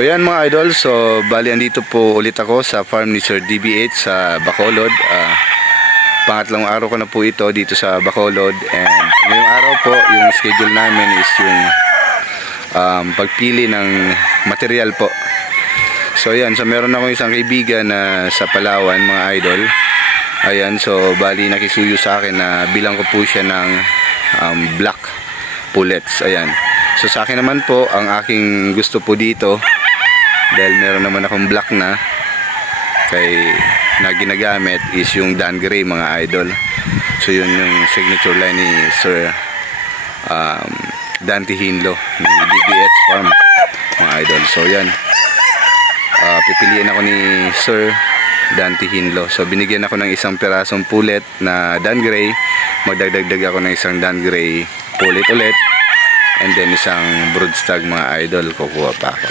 So yan mga idol, so bali andito po ulit ako sa farm ni Sir DBH sa Bacolod. Pangatlong araw ko na po ito dito sa Bacolod, and ngayong araw po yung schedule namin is yung pagpili ng material po. So yan, so meron akong isang kaibigan na sa Palawan mga idol. Ayan, so bali nakisuyo sa akin na bilang ko po siya ng black pullets. Ayan, so sa akin naman po ang aking gusto po dito, dahil meron naman akong black na ginagamit is yung Dan Gray mga idol. So yun yung signature line ni Sir Dante Hinlo ni DBH Farm mga idol. So yan, pipiliin ako ni Sir Dante Hinlo. So binigyan ako ng isang pirasong pullet na Dan Gray, magdagdag ako ng isang Dan Gray pullet ulit, and then isang broodstag mga idol kukuha pa ako.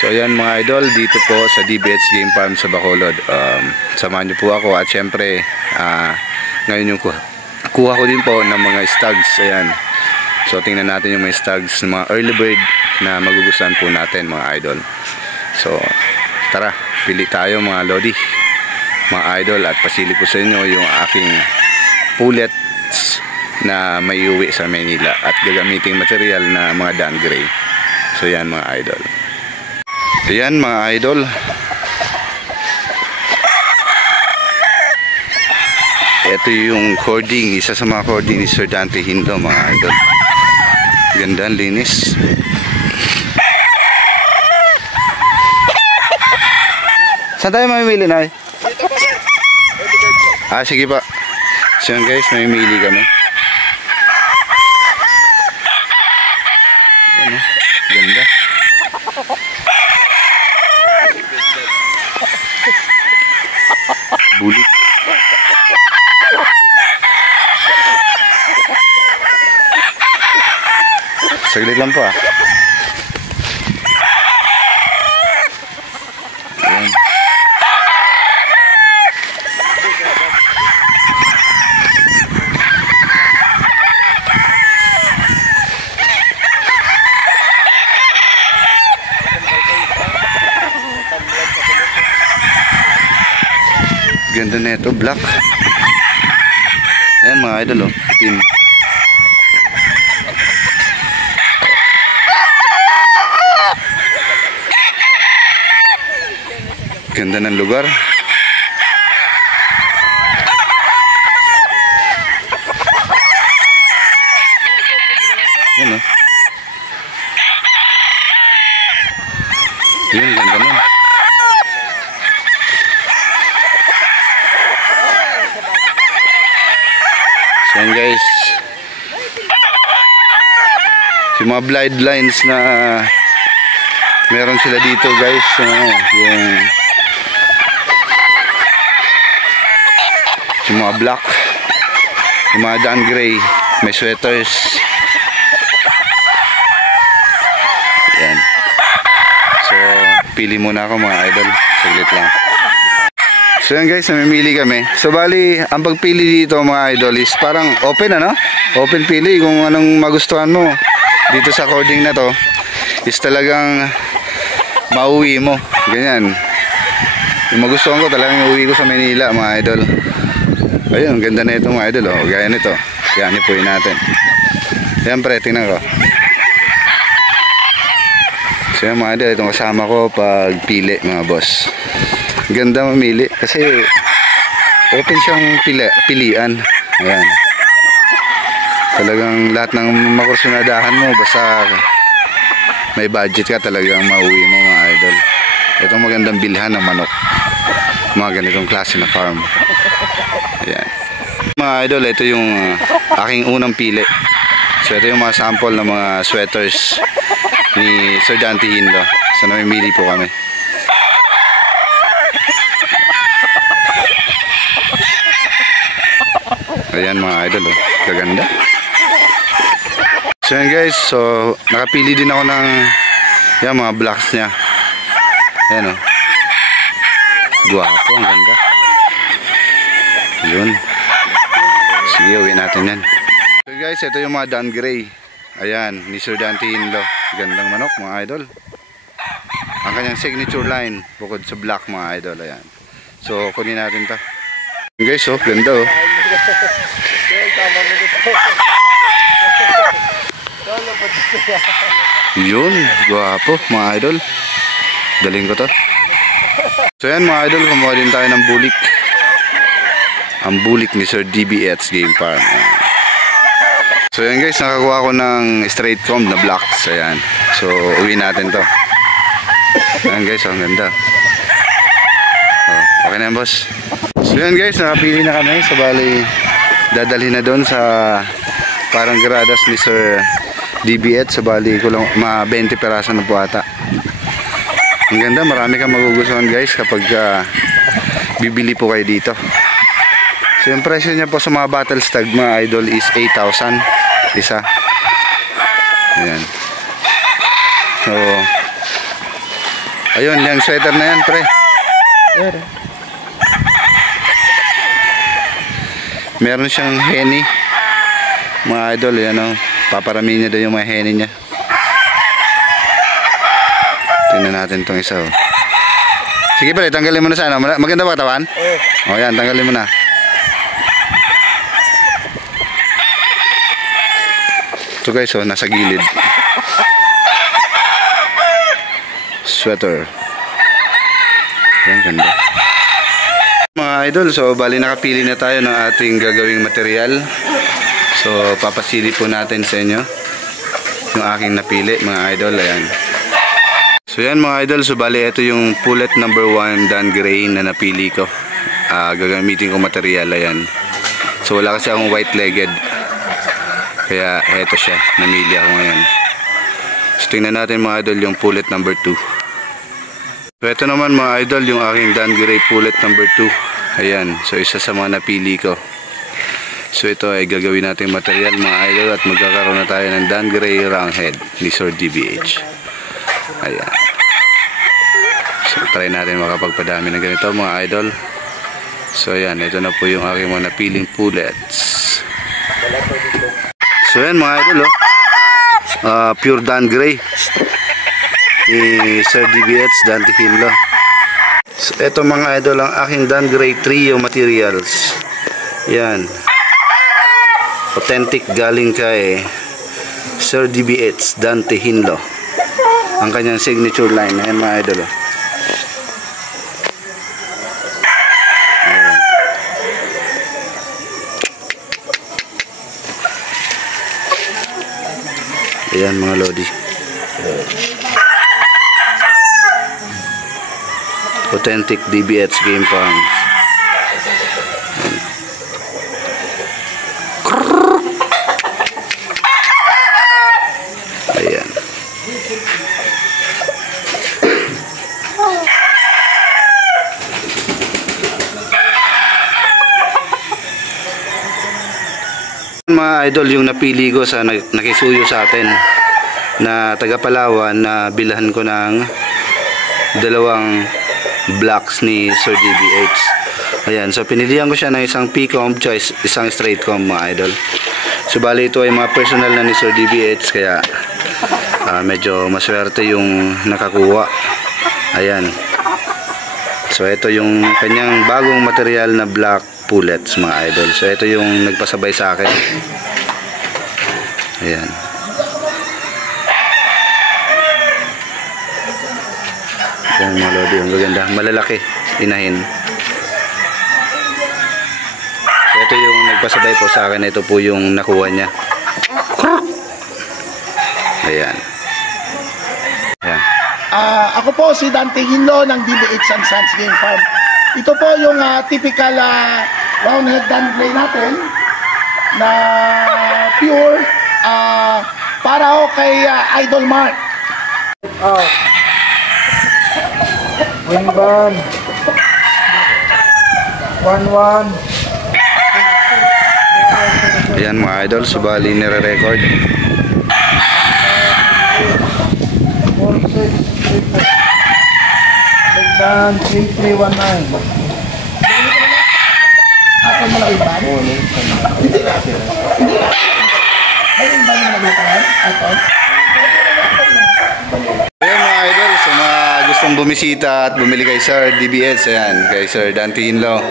So yan mga idol, dito po sa DBH Game Farm sa Bacolod. Samahan niyo po ako, at syempre ngayon yung kuha ko din po ng mga stags. Ayan, so tingnan natin yung mga stags ng mga early bird na magugustuhan po natin mga idol. So tara, pili tayo mga lodi, mga idol, at pasilip ko sa inyo yung aking pullets na may uwi sa Manila at gagamiting material na mga Dan Gray. So yan mga idol. Ayan mga idol, ito yung cording, isa sa mga cording ni Sir Dante Hinlo mga idol. Ganda, linis. Saan tayo mamimili na? Dito pa sir. Sige pa. So yan guys, mamimili kami. Ayan, ganda. Bulit. Saglit lang po Ayan. Ganda na ito, black. Ayan mga idol, oh, team. Ganda ng lugar. Ayan, oh. Ayan, ganda na. So guys, yung mga blind lines na meron sila dito guys, yung mga black, yung mga Dan Gray, may sweaters. Yan. So pili muna ako mga idol, saglit lang. So yan guys, namimili kami. So bali, ang pagpili dito mga idol is parang open, ano? Open pili kung anong magustuhan mo. Dito sa cording na to is talagang mauwi mo. Ganyan. Yung magustuhan ko talagang uwi ko sa Manila mga idol. Ayun, ganda na ito mga idol, oh. Gaya nito. Yan, ipuin natin. Yan pre, tingnan ko. So yan mga idol, itong kasama ko pag pili mga boss. Ganda mamili kasi open siyang pilian. Ayan. Talagang lahat ng makursunadahan mo, basta may budget ka, talagang mauwi mo mga idol. Itong magandang bilhan ng manok, mga ganitong klase na farm. Ayan. Mga idol, ito yung aking unang pili. So ito yung mga sample ng mga sweaters ni Sir Dante Hinlo. So namimili po kami. Ayan mga idol, oh. Gaganda. So yan guys, so nakapili din ako ng yan, mga blacks niya. Ayan, oh. Guwapo, ang ganda. Yun. Sige, uwi natin yan. So guys, ito yung mga Dan Gray. Ayan, ni Sir Dante Hinlo. Gandang manok mga idol. ang kanyang signature line bukod sa black mga idol. Ayan. So kunin natin to. Guys, oh, ganda oh. Yun, guwapo mga idol. Galing ko to. So yan mga idol, kumuha din tayo ng bulik. Ang bulik ni Sir DBH Game Farm. Ayan. So yan guys, nakakuha ko ng straight comb na blocks. Ayan. So uwi natin to. Ayan guys, ang ganda. Oh, okay na yan boss. So yan guys, nakapili na kami. So bali, dadalhin na doon sa parang garadas ni Sir DBH. So bali, kulang, mga 20 peraso na po ata. Ang ganda, marami kang magugustuhan guys kapag bibili po kayo dito. So yung presyo niya po sa mga battle stag mga idol is 8,000 isa. Ayan. So ayun, yung sweater na yan pre. Meron siyang henny mga idol, yan o. Paparami niya doon yung mga henny niya. Tingnan natin itong isa o. Sige pre, tanggalin mo na sana. Maganda ba katawan? O yan, tanggalin mo na. Ito guys o, nasa gilid. Sweater. Yan, ganda. Mga idol, so bali nakapili na tayo ng ating gagawing material. So papasili po natin sa inyo yung aking napili mga idol. Ayan. So yan mga idol, so bali ito yung pullet number 1 Dan Gray na napili ko. Gagamitin ko material. Ayan. So wala kasi akong white legged, kaya eto siya, namili ako ngayon. So tingnan natin mga idol yung pullet number 2. So ito naman mga idol yung aking Dan Gray pullet number 2. Ayan, so isa sa mga napili ko. So ito ay gagawin natin material mga idol at magkakaroon na tayo ng Dan Gray roundhead ni Sir DBH. Ayan. So try natin makapagpadami ng ganito mga idol. So ayan, ito na po yung aking mga napiling pullets. So ayan mga idol oh. Pure Dan Gray ni Sir DBH Dante Hinlo. So ito mga idol ang aking Dan Gray trio materials. Yan. Authentic galing kay Sir DBH Dante Hinlo. Ang kanyang signature line. Ayan mga idol oh. Ayan mga lodi. Authentic DBH Game Farms. Ayan. Mga idol, yung napili ko sa nakisuyo sa atin na taga Palawan na bilhan ko ng dalawang blocks ni Sir DBH. Ayan, so pinilihan ko siya ng isang P-comb choice, isang straight comb mga idol. So bali ito ay mga personal na ni Sir DBH, kaya medyo maswerte yung nakakuha. Ayan. So ito yung kanyang bagong material na black pullets mga idol. So ito yung nagpasabay sa akin. Ayan. Ayan mga lodi, yung maganda, malalaki, inahin. So ito yung nagpasabay po sa akin. Ito po yung nakuha niya. Ayan. Ayan. Ako po si Dante Hinlo ng DBH Sons Game Farm. Ito po yung typical roundhead Dan Gray natin na pure para ho kay Idol Mark. Winban 11. Ayan mga idol, subali nire-record. 46. Dagdan 3319. Ako mo na iban? Hindi na. Ayun ba yung naglutaan? Ako? Ayan mga idol, so mga gusto bumisita at bumili kay Sir DBH, ayan, kay Sir Dante Hinlo.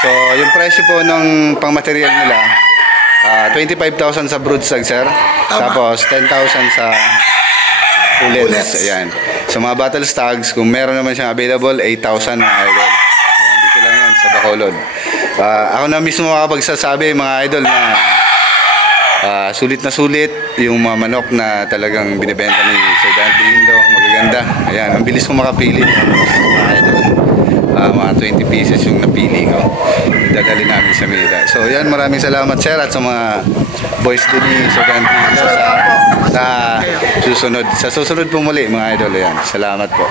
So, yung presyo po ng pangmaterial nila, 25,000 sa broodstag, sir. Tapos, 10,000 sa pullets. Ayan. Sa mga battle stags, kung meron naman siyang available, 8,000 mga idol. Ayan, dito lang yan sa Bacolod. Ako na mismo makapagsasabi, mga idol, na sulit na sulit yung mga manok na talagang binibenta ni Sir Dante Hinlo. Magaganda. Ayan, ang bilis ko makapili. Mga idol. Mga 20 pieces yung napili ko. Dadali namin sa Manila. So, yan. Maraming salamat, sir, at sa mga boys din ni Sir Dante Hinlo sa susunod. Sa susunod po muli, mga idol. Yan. Salamat po.